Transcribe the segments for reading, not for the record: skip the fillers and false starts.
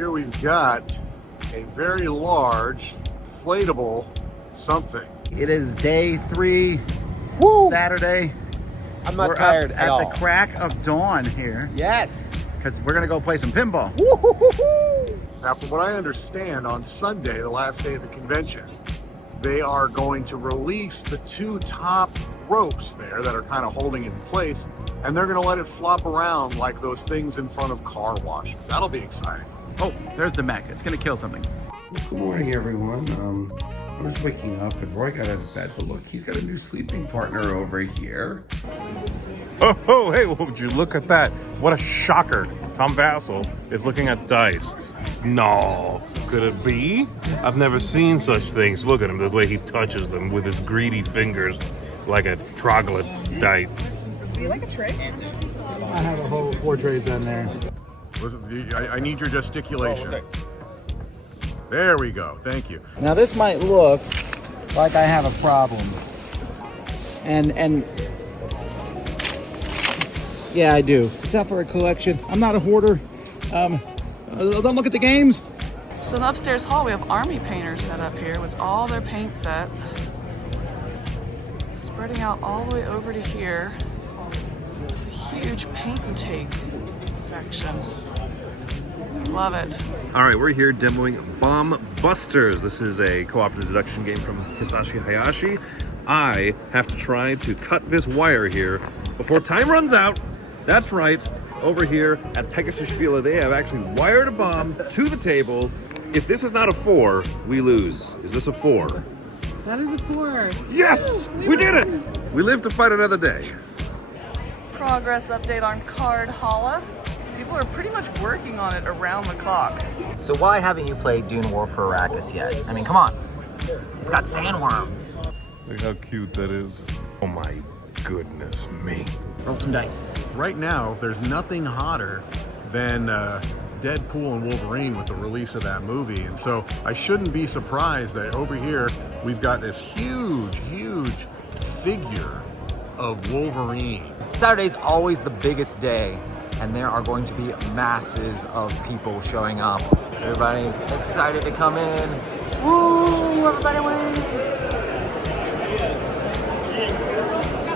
here we've got a very large, inflatable something. It is day 3, Saturday. I'm not We're tired up at all. the crack of dawn here. Yes. Because we're going to go play some pinball. Now, from what I understand, on Sunday, the last day of the convention, they are going to release the 2 top ropes there that are kind of holding it in place, and they're going to let it flop around like those things in front of car washes. That'll be exciting. Oh, there's the mech. It's going to kill something. Good morning, everyone. I was waking up and Roy got out of bed, but look, he's got a new sleeping partner over here. Oh, hey, would you look at that? What a shocker. Tom Vassell is looking at dice. No, could it be? I've never seen such things. Look at him, the way he touches them with his greedy fingers like a troglodyte. Do you like a tray? I have a whole 4 trays in there. Listen, I need your gesticulation. There we go. Thank you. Now this might look like I have a problem. And yeah, I do. It's not for a collection. I'm not a hoarder. Don't look at the games. So in the upstairs hall, we have army painters set up here with all their paint sets. Spreading out all the way over to here. A huge paint and take section. Love it. All right, we're here demoing Bomb Busters. This is a cooperative deduction game from Hisashi Hayashi. I have to try to cut this wire here before time runs out. That's right. Over here at Pegasus Spiele, they have actually wired a bomb to the table. If this is not a 4, we lose. Is this a 4? That is a 4. Yes! We did it! We live to fight another day. Progress update on Card Holla. People are pretty much working on it around the clock. So why haven't you played Dune War for Arrakis yet? I mean, come on. It's got sandworms. Look how cute that is. Oh my goodness me. Roll some dice. Right now, there's nothing hotter than Deadpool and Wolverine with the release of that movie. And so I shouldn't be surprised that over here, we've got this huge, huge figure of Wolverine. Saturday's always the biggest day, and there are going to be masses of people showing up. Everybody's excited to come in. Woo! Everybody win!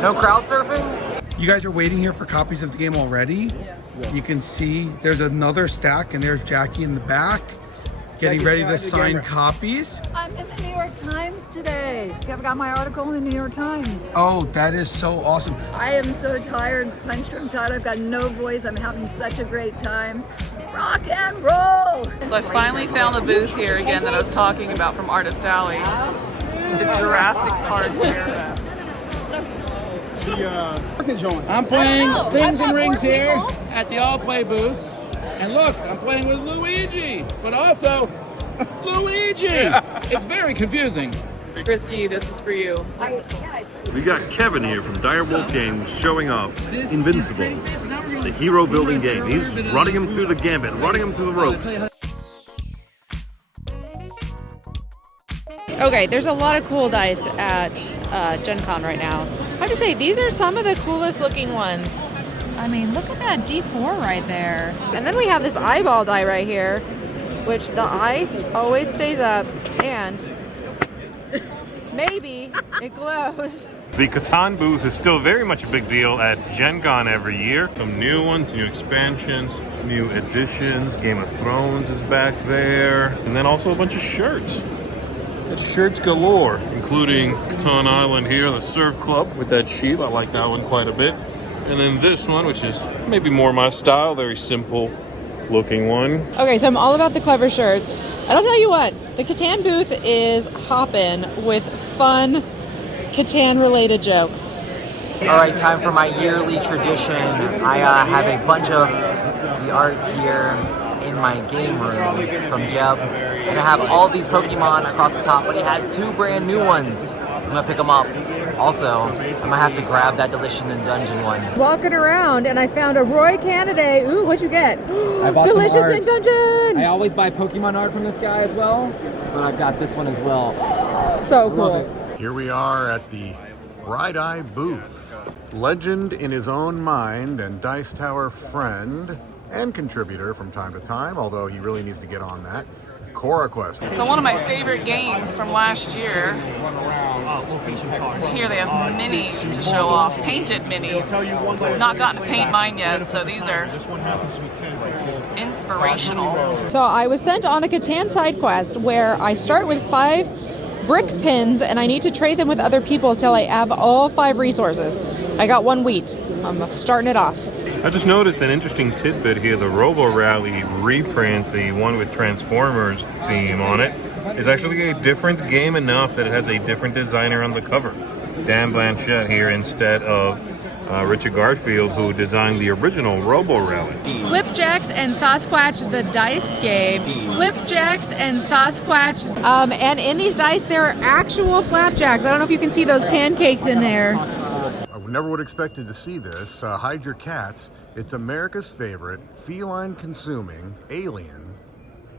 No crowd surfing? You guys are waiting here for copies of the game already? Yeah. You can see there's another stack, and there's Jackie in the back getting ready to sign copies. I'm in the New York Times today. I've got my article in the New York Times. Oh, that is so awesome. I am so tired, punched from tired. I've got no voice. I'm having such a great time. Rock and roll! So I finally found the booth here again that I was talking about from Artist Alley. The Jurassic Park caravan. I'm playing Things and Rings here at the All Play booth. And look, I'm playing with Luigi, but also Luigi. It's very confusing. Risky, this is for you. We got Kevin here from Direwolf Games showing off Invincible, the hero building game. He's running him through the gambit, running him through the ropes. Okay, there's a lot of cool dice at Gen Con right now. I have to say, these are some of the coolest looking ones. I mean, look at that D4 right there. And then we have this eyeball die right here, which the eye always stays up, and maybe it glows. The Catan booth is still very much a big deal at Gen Con every year. Some new ones, new expansions, new editions. Game of Thrones is back there. And then also a bunch of shirts. Got shirts galore, including Catan Island here, the Surf Club with that sheep. I like that one quite a bit. And then this one, which is maybe more my style, very simple looking one. Okay, so I'm all about the clever shirts. And I'll tell you what, the Catan booth is hopping with fun Catan related jokes. All right, time for my yearly tradition. I have a bunch of the art here in my game room from Jeb. And I have all these Pokemon across the top, but he has 2 brand new ones. I'm gonna pick them up. Also, I'm gonna have to grab that Delicious in Dungeon one. Walking around and I found a Roy candidate. Ooh, what'd you get? I bought Delicious some art. in Dungeon! I always buy Pokemon art from this guy as well, but I've got this one as well. So cool. Here we are at the Bright Eye booth. Legend in his own mind and Dice Tower friend and contributor from time to time, although he really needs to get on that, Cora Quest. So one of my favorite games from last year. Here they have minis to show off, painted minis. Not gotten to paint mine yet, so these are inspirational. So I was sent on a Catan side quest where I start with 5 brick pins and I need to trade them with other people until I have all 5 resources. I got 1 wheat. I'm starting it off. I just noticed an interesting tidbit here. The Robo Rally reprint, the one with Transformers theme on it, is actually a different game enough that it has a different designer on the cover. Dan Blanchett here instead of Richard Garfield, who designed the original Robo Rally. Flipjacks and Sasquatch, the dice game. Flipjacks and Sasquatch. And in these dice, there are actual flapjacks. I don't know if you can see those pancakes in there. I never would have expected to see this. Hide your cats. It's America's favorite feline-consuming alien,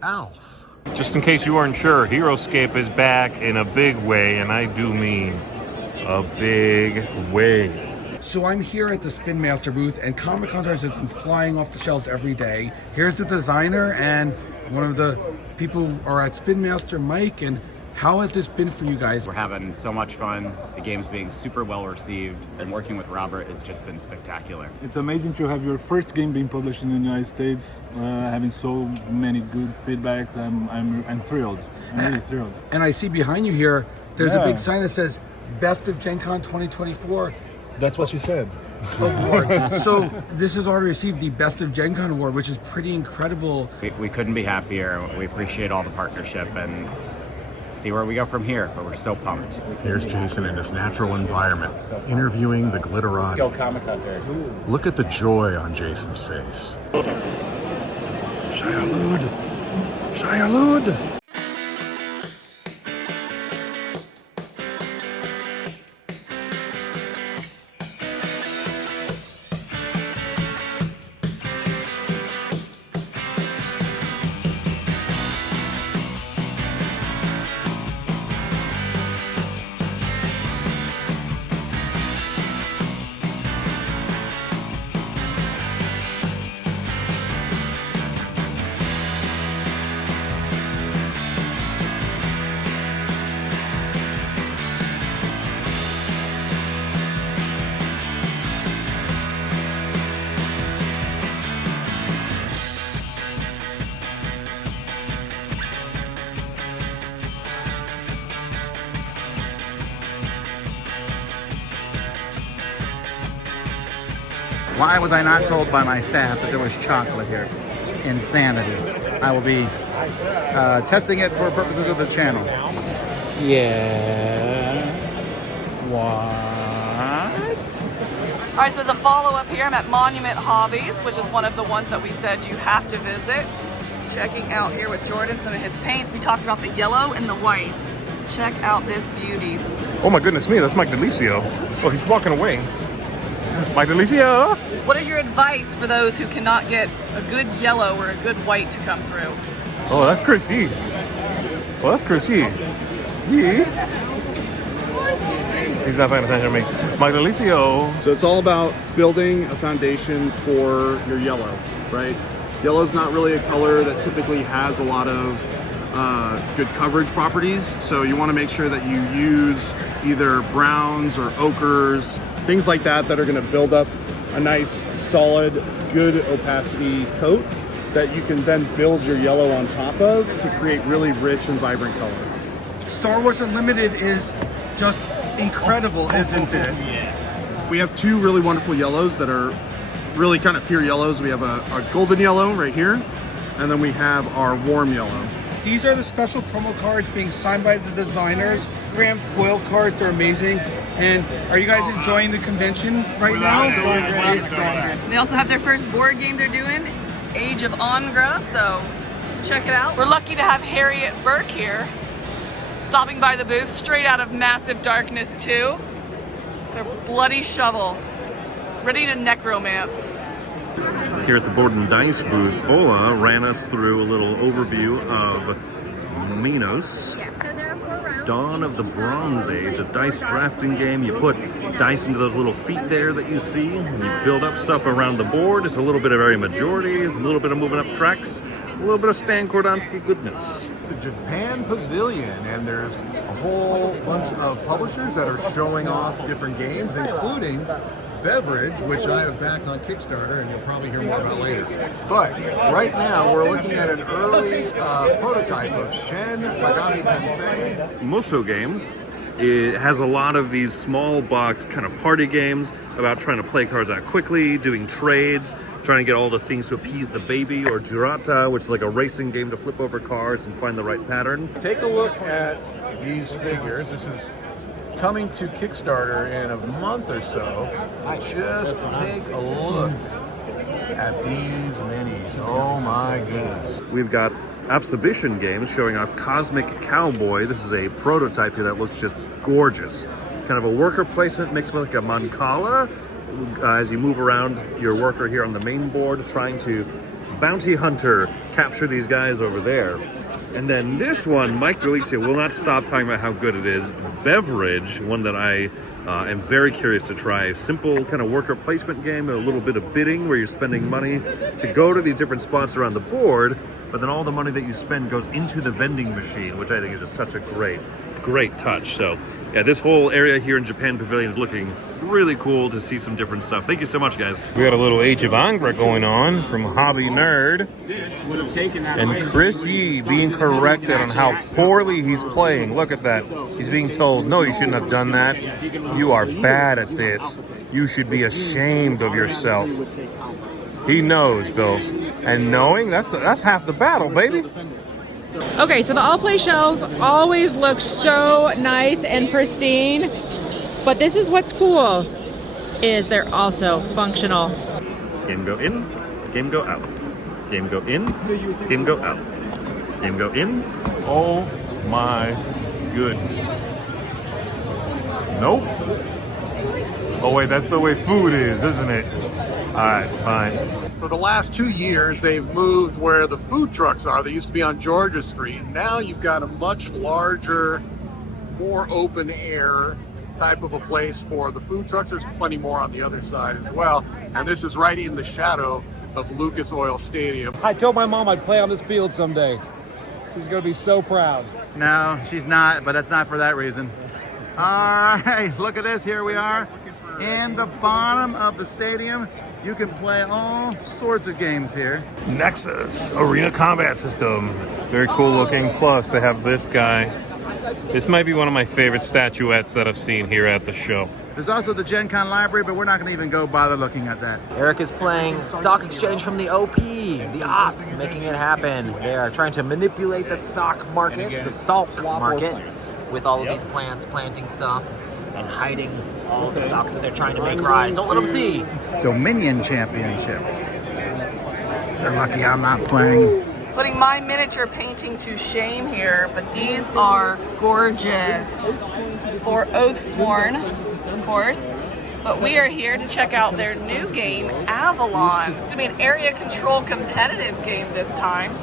Alf. Just in case you weren't sure, Heroescape is back in a big way, and I do mean a big way. So I'm here at the Spin Master booth, and Comic Hunters have been flying off the shelves every day. Here's the designer and one of the people who are at Spin Master, Mike, and how has this been for you guys? We're having so much fun. The game's being super well received, and working with Robert has just been spectacular. It's amazing to have your first game being published in the United States, having so many good feedbacks. I'm thrilled. I'm really thrilled. And I see behind you here, there's a big sign that says Best of Gen Con 2024. That's what she said. Award. So this has already received the Best of Gen Con award, which is pretty incredible. We couldn't be happier. We appreciate all the partnership and see where we go from here, but we're so pumped. Here's Jason in his natural environment, interviewing the Glitterati. Let's go, Comic Hunters. Look at the joy on Jason's face. Shia-Lud. Shia-Lud. Why was I not told by my staff that there was chocolate here? Insanity. I will be testing it for purposes of the channel. Yes. What? All right, so as a follow-up here, I'm at Monument Hobbies, which is one of the ones that we said you have to visit. Checking out here with Jordan some of his paints. We talked about the yellow and the white. Check out this beauty. Oh my goodness me, that's Mike DeLisio. Oh, he's walking away. Mike DeLisio! What is your advice for those who cannot get a good yellow or a good white to come through? Oh, that's Chrissy. Well, that's Chrissy. He's not paying attention to me. Mike DeLisio. So it's all about building a foundation for your yellow, right? Yellow's not really a color that typically has a lot of good coverage properties. So you want to make sure that you use either browns or ochres, things like that that are going to build up a nice, solid, good opacity coat that you can then build your yellow on top of to create really rich and vibrant color. Star Wars Unlimited is just incredible, isn't it? Yeah. We have two really wonderful yellows that are really kind of pure yellows. We have a golden yellow right here, and then we have our warm yellow. These are the special promo cards being signed by the designers. Grand foil cards, they're amazing. And are you guys enjoying the convention right now? They also have their first board game they're doing, Age of Ongra, so check it out. We're lucky to have Harriet Burke here, stopping by the booth, straight out of Massive Darkness 2. Their bloody shovel, ready to necromance. Here at the Board and Dice booth, Ola ran us through a little overview of Minos. Yeah, so there are 4 rounds. Dawn of the Bronze Age, a dice drafting game. You put dice into those little feet there that you see, and you build up stuff around the board. It's a little bit of area majority, a little bit of moving up tracks, a little bit of Stan Kordonsky goodness. The Japan Pavilion, and there's a whole bunch of publishers that are showing off different games, including Beverage, which I have backed on Kickstarter, and you'll probably hear more about later. But right now, we're looking at an early prototype of Shen Megami Tensei. Muso Games, it has a lot of these small box kind of party games about trying to play cards out quickly, doing trades, trying to get all the things to appease the baby, or Jurata, which is like a racing game to flip over cards and find the right pattern. Take a look at these figures. This is coming to Kickstarter in a month or so. Just take a look at these minis. Oh my goodness. We've got exhibition games showing off Cosmic Cowboy. This is a prototype here that looks just gorgeous. Kind of a worker placement mixed with like a Mancala as you move around your worker here on the main board, trying to bounty hunter capture these guys over there. And then this one, Mike Galizia will not stop talking about how good it is. Beverage, one that I am very curious to try. Simple kind of worker placement game, a little bit of bidding where you're spending money to go to these different spots around the board, but then all the money that you spend goes into the vending machine, which I think is just such a great touch. So yeah, this whole area here in Japan Pavilion is looking really cool to see some different stuff. Thank you so much, guys. We got a little Age of Angra going on from Hobby Nerd. And Chris Yee being corrected on how poorly he's playing. Look at that. He's being told, no, you shouldn't have done that. You are bad at this. You should be ashamed of yourself. He knows, though. And knowing, that's half the battle, baby. Okay, so the all-play shelves always look so nice and pristine, but this is what's cool, is they're also functional. Game go in, game go out. Game go in, game go out. Game go in. Oh my goodness. Nope. Oh wait, that's the way food is, isn't it? Alright, fine. For the last 2 years, they've moved where the food trucks are. They used to be on Georgia Street. Now you've got a much larger, more open air type of a place for the food trucks. There's plenty more on the other side as well. And this is right in the shadow of Lucas Oil Stadium. I told my mom I'd play on this field someday. She's gonna be so proud. No, she's not, but that's not for that reason. All right, look at this. Here we are in the bottom of the stadium. You can play all sorts of games here. Nexus Arena Combat System. Very cool looking. Plus, they have this guy. This might be one of my favorite statuettes that I've seen here at the show. There's also the Gen Con library, but we're not going to even go bother looking at that. Eric is playing Stock Exchange from the OP, the op, making it happen. They are trying to manipulate the stock market, the stock market, with all of these plants, planting stuff, and hiding all the stocks that they're trying to make rise. Don't let them see. Dominion Championship. They're lucky I'm not playing. Putting my miniature painting to shame here, but these are gorgeous. For Oathsworn, of course. But we are here to check out their new game, Avalon. It's gonna be an area control competitive game this time.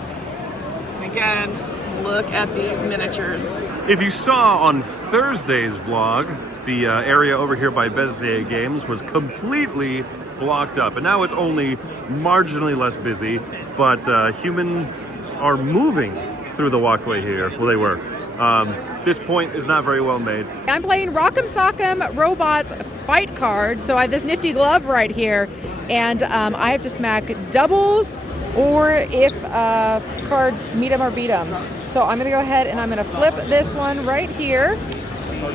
And again, look at these miniatures. If you saw on Thursday's vlog, the area over here by Bezier Games was completely blocked up, and now it's only marginally less busy, but humans are moving through the walkway here. Well, they were. This point is not very well made. I'm playing Rock'em Sock'em Robots Fight Card, so I have this nifty glove right here, and I have to smack doubles, or if cards meet them or beat them. So I'm gonna go ahead and I'm gonna flip this one right here,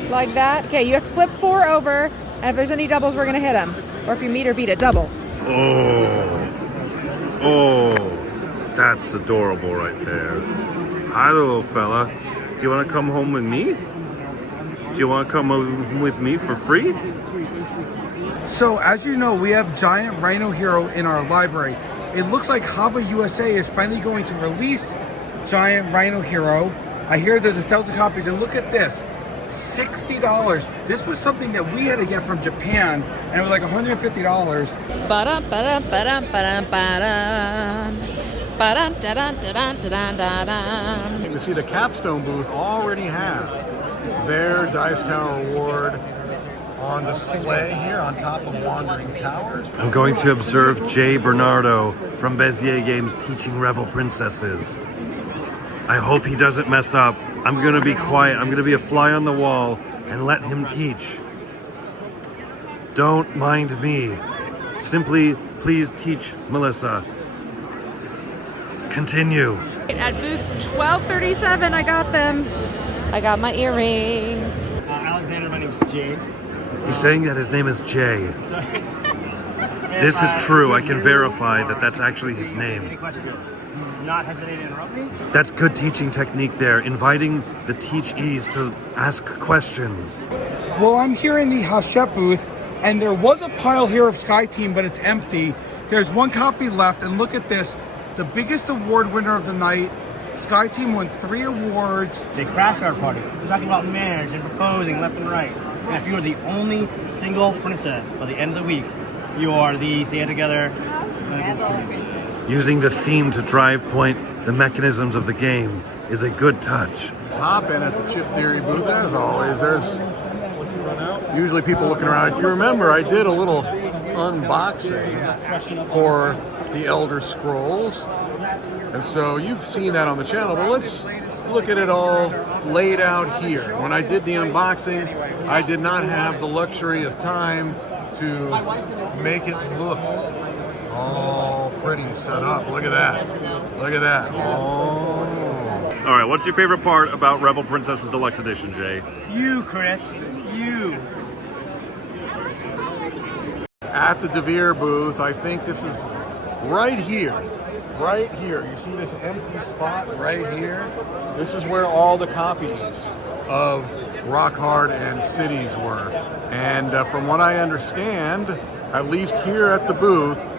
like that. Okay, you have to flip 4 over, and if there's any doubles, we're gonna hit them. Or if you meet or beat it, double. Oh, that's adorable right there. Hi, little fella. Do you want to come home with me? Do you want to come home with me for free? So, as you know, we have Giant Rhino Hero in our library. It looks like Haba USA is finally going to release Giant Rhino Hero. I hear there's a thousand copies, and look at this. $60. This was something that we had to get from Japan, and it was like $150. Ba-dum, ba-dum, ba-dum, ba-dum, ba-dum. Ba-dun-da-dun-da-dun-da-dun-da-dun. You can see the Capstone booth already have their Dice Tower Award on display here on top of Wandering Towers. I'm going to observe Jay Bernardo from Bezier Games teaching Rebel Princesses. I hope he doesn't mess up. I'm going to be quiet. I'm going to be a fly on the wall and let him teach. Don't mind me. Simply, please teach Melissa. Continue. At booth 1237, I got them. I got my earrings. Alexander, my name's Jade. He's saying that his name is Jay. This is true. I can verify that that's actually his name. Any questions? Not hesitate to interrupt me. That's good teaching technique there, inviting the teachees to ask questions. Well, I'm here in the Hachette booth, and there was a pile here of Sky Team, but it's empty. There's one copy left, and look at this. The biggest award winner of the night, Sky Team won 3 awards. They crashed our party. They're talking about marriage and proposing left and right. And if you are the only single princess by the end of the week, you are the, say it together, Using the theme to drive point the mechanisms of the game is a good touch. Top end at the Chip Theory booth, as always, there's usually people looking around. If you remember, I did a little unboxing for the Elder Scrolls, and so you've seen that on the channel, but let's look at it all laid out here. When I did the unboxing, I did not have the luxury of time to make it look all pretty set up. Look at that. Look at that. Oh. All right, what's your favorite part about Rebel Princesses Deluxe Edition, Jay? You, Chris. You. At the DeVere booth, I think this is right here. Right here. You see this empty spot right here? This is where all the copies of Rock Hard and Cities were. And from what I understand, at least here at the booth,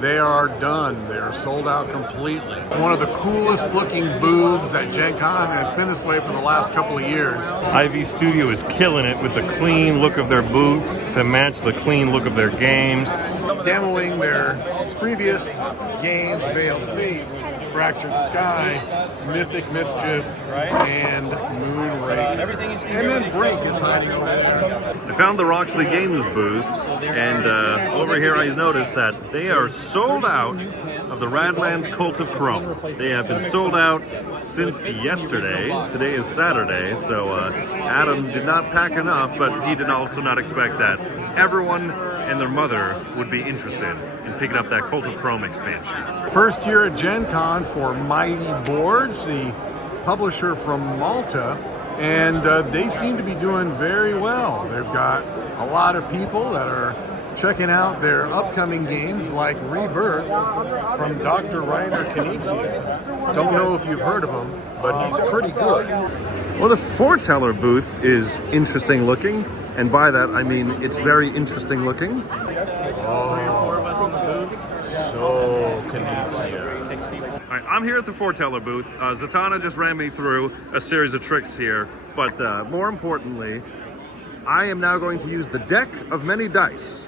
they are done. They are sold out completely. It's one of the coolest looking booths at Gen Con, and it's been this way for the last couple of years. Ivy Studio is killing it with the clean look of their booth to match the clean look of their games. Demoing their previous games, Veiled Fate, Fractured Sky, Mythic Mischief, and Moonraker. And then Break is hiding over there. I found the Roxley Games booth, and over here I noticed that they are sold out of the Radlands Cult of Chrome. They have been sold out since yesterday. Today is Saturday, so Adam did not pack enough, but he did also not expect that everyone and their mother would be interested in picking up that Cult of Chrome expansion. First year at Gen Con for Mighty Boards, the publisher from Malta, and they seem to be doing very well. They've got a lot of people that are checking out their upcoming games like Rebirth from Dr. Reiner Knizia. Don't know if you've heard of him, but he's pretty good. Well, the Foreteller booth is interesting looking, and by that I mean it's very interesting looking. So Knizia. All right, I'm here at the Foreteller booth. Zatanna just ran me through a series of tricks here, but more importantly, I am now going to use the deck of many dice.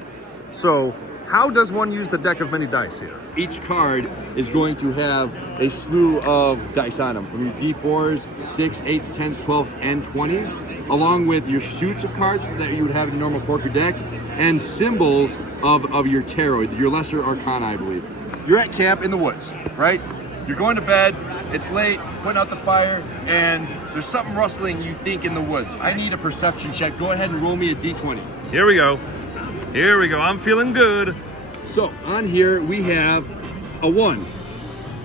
So, how does one use the deck of many dice here? Each card is going to have a slew of dice on them, from your D4s, 6, 8s, 10s, 12s, and 20s, along with your suits of cards that you would have in a normal poker deck, and symbols of your tarot, your lesser arcana, I believe. You're at camp in the woods, right? You're going to bed, it's late, putting out the fire, and there's something rustling you think in the woods. I need a perception check. Go ahead and roll me a D20. Here we go. Here we go. I'm feeling good. So on here we have a 1.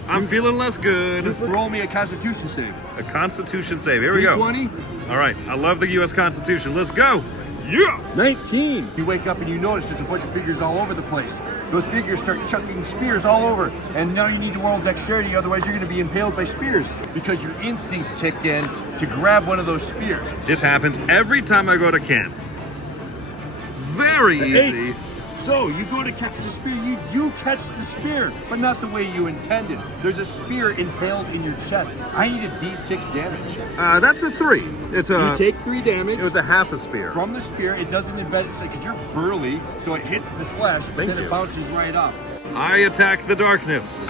I'm feeling less good. Roll me a Constitution save. A Constitution save. Here we go. D20. All right. I love the U.S. Constitution. Let's go. Yeah. 19. You wake up and you notice there's a bunch of figures all over the place. Those figures start chucking spears all over, and now you need to roll dexterity, otherwise you're going to be impaled by spears because your instincts kick in to grab one of those spears. This happens every time I go to camp. Very easy. 8. So you go to catch the spear, you catch the spear, but not the way you intended. There's a spear impaled in your chest. I need a D6 damage. That's a 3. It's a. You take 3 damage. It was a half a spear. From the spear, it doesn't embed, because you're burly, so it hits the flesh, but then it bounces right up. I attack the darkness.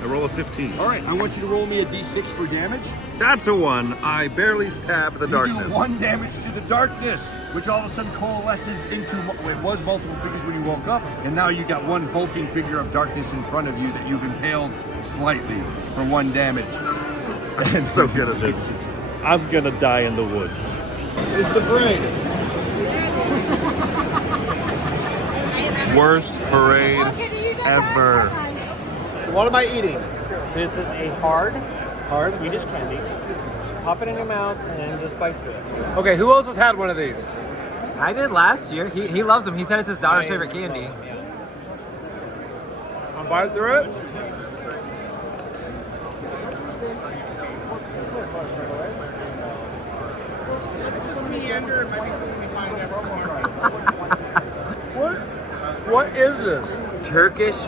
I roll a 15. All right, I want you to roll me a d6 for damage. That's a 1. I barely stab the You darkness. do 1 damage to the darkness, which all of a sudden coalesces into, it was multiple figures when you woke up, and now you got one hulking figure of darkness in front of you that you've impaled slightly for 1 damage. I'm so good at this. I'm gonna die in the woods. It's the brain. Worst parade ever. What am I eating? This is a hard Swedish candy. Pop it in your mouth and then just bite through it. Okay, who else has had one of these? I did last year. He loves them. He said it's his daughter's favorite candy. I'll bite through it. Let's just meander. It might be something we find out. What is this? Turkish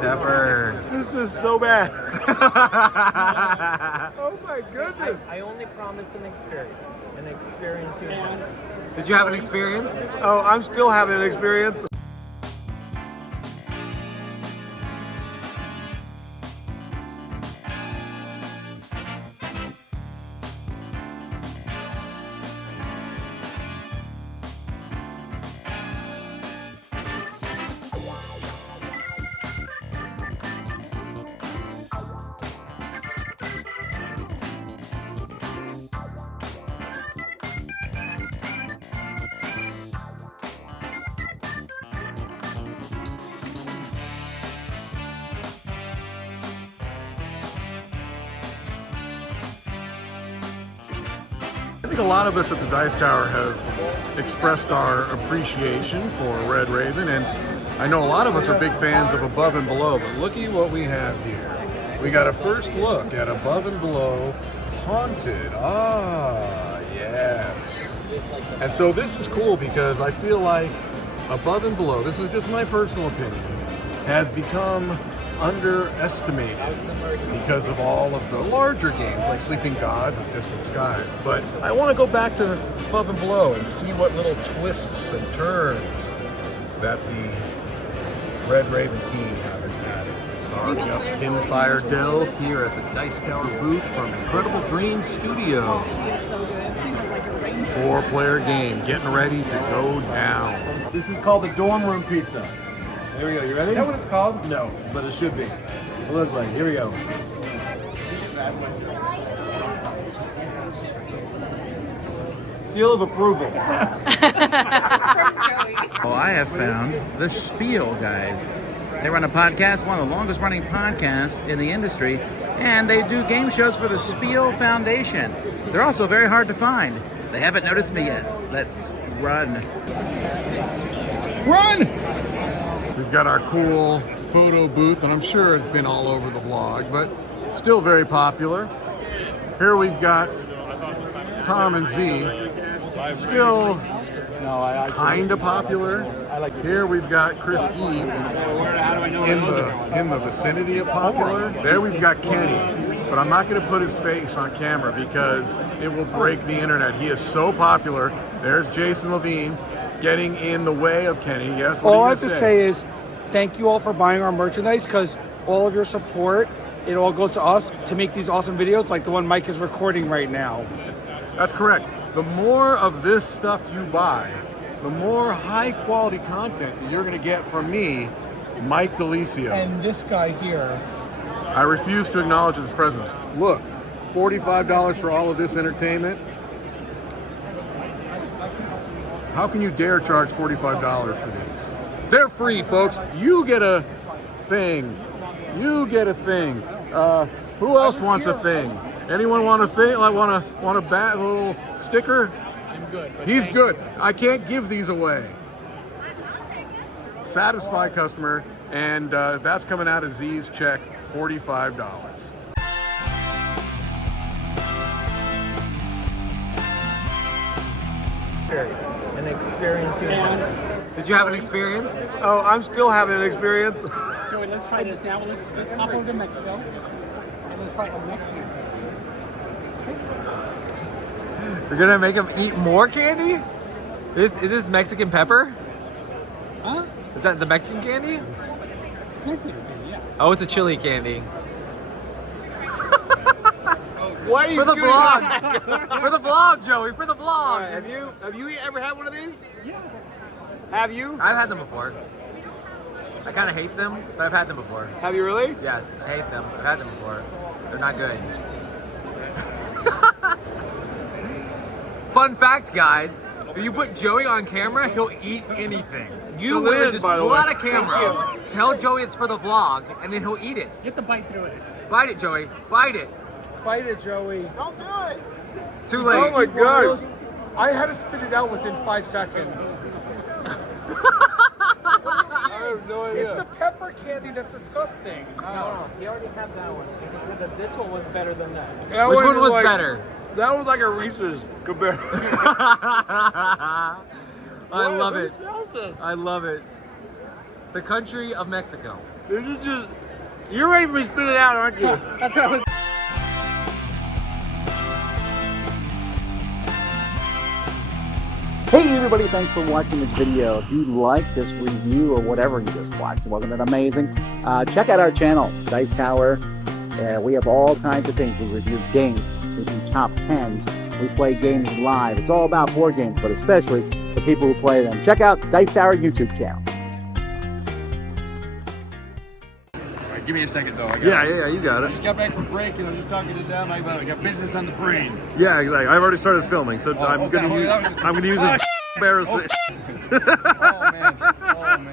pepper. This is so bad. Oh my goodness. I only promised an experience. An experience you want. Did you have an experience? Oh, I'm still having an experience. I think a lot of us at the Dice Tower have expressed our appreciation for Red Raven, and I know a lot of us are big fans of Above and Below, but looky what we have here. We got a first look at Above and Below Haunted. Ah, yes. And so this is cool because I feel like Above and Below, this is just my personal opinion, has become underestimated because of all of the larger games like Sleeping Gods and Distant Skies. But I want to go back to Above and Below and see what little twists and turns that the Red Raven team have added. Starting up Pinfire Delve here at the Dice Tower booth from Incredible Dream Studios. 4-player game getting ready to go down. This is called the dorm room pizza. Here we go. You ready? Is that what it's called? No, but it should be. It looks like. Here we go. Seal of approval. Well, I have found the Spiel guys. They run a podcast, one of the longest running podcasts in the industry, and they do game shows for the Spiel Foundation. They're also very hard to find. They haven't noticed me yet. Let's run. Run! We've got our cool photo booth, and I'm sure it's been all over the vlog, but still very popular. Here we've got Tom and Z, still kind of popular. Here we've got Chris E in the vicinity of popular. There we've got Kenny, but I'm not going to put his face on camera because it will break the internet. He is so popular. There's Jason Levine getting in the way of Kenny. Yes, what all are I you have to say is thank you all for buying our merchandise, because all of your support, it all goes to us to make these awesome videos like the one Mike is recording right now. That's correct. The more of this stuff you buy, the more high quality content that you're going to get from me, Mike DeLisio. And this guy here. I refuse to acknowledge his presence. Look, $45 for all of this entertainment. How can you dare charge $45 for these? They're free, folks. You get a thing. You get a thing. Who else wants a thing? Anyone want a thing? Like want a little sticker? I'm good. He's good. I can't give these away. Satisfied customer, and that's coming out of Z's check, $45. An experience you want. Did you have an experience? Oh, I'm still having an experience. Joey, let's try this now. Let's hop over to Mexico. And let's try some Mexican. You're gonna make him eat more candy? Is this Mexican pepper? Huh? Is that the Mexican candy? Mexican candy, yeah. Oh, it's a chili candy. Why are you For the scooting vlog. back? For the vlog, Joey. For the vlog. All right, have you ever had one of these? Yeah. Have you? I've had them before. I kind of hate them, but I've had them before. Have you really? Yes, I hate them. I've had them before. They're not good. Fun fact, guys. If you put Joey on camera, he'll eat anything. You literally win, just by the pull way. out a camera, tell Joey it's for the vlog, and then he'll eat it. You have to bite through it. Bite it, Joey. Bite it. Bite it, Joey. Don't do it. Too late. Oh my god. I had to spit it out within 5 seconds. I have no idea. It's the pepper candy that's disgusting. No, he already had that one. He said that this one was better than that. Which one was better? That was like a Reese's compared. I love it. I love it. The country of Mexico. This is just. You're ready for me to spit it out, aren't you? That's what I was. Hey everybody, thanks for watching this video. If you like this review or whatever you just watched, wasn't it amazing? Check out our channel, Dice Tower. We have all kinds of things. We review games, we do top 10s, we play games live. It's all about board games, but especially the people who play them. Check out Dice Tower YouTube channel. Give me a second though. Yeah, you got I it. just got back from break and I was just talking to them. I got business on the brain. Yeah, exactly. I've already started filming, so I'm okay. gonna use That was just- I'm gonna use this embarrassing. Oh man.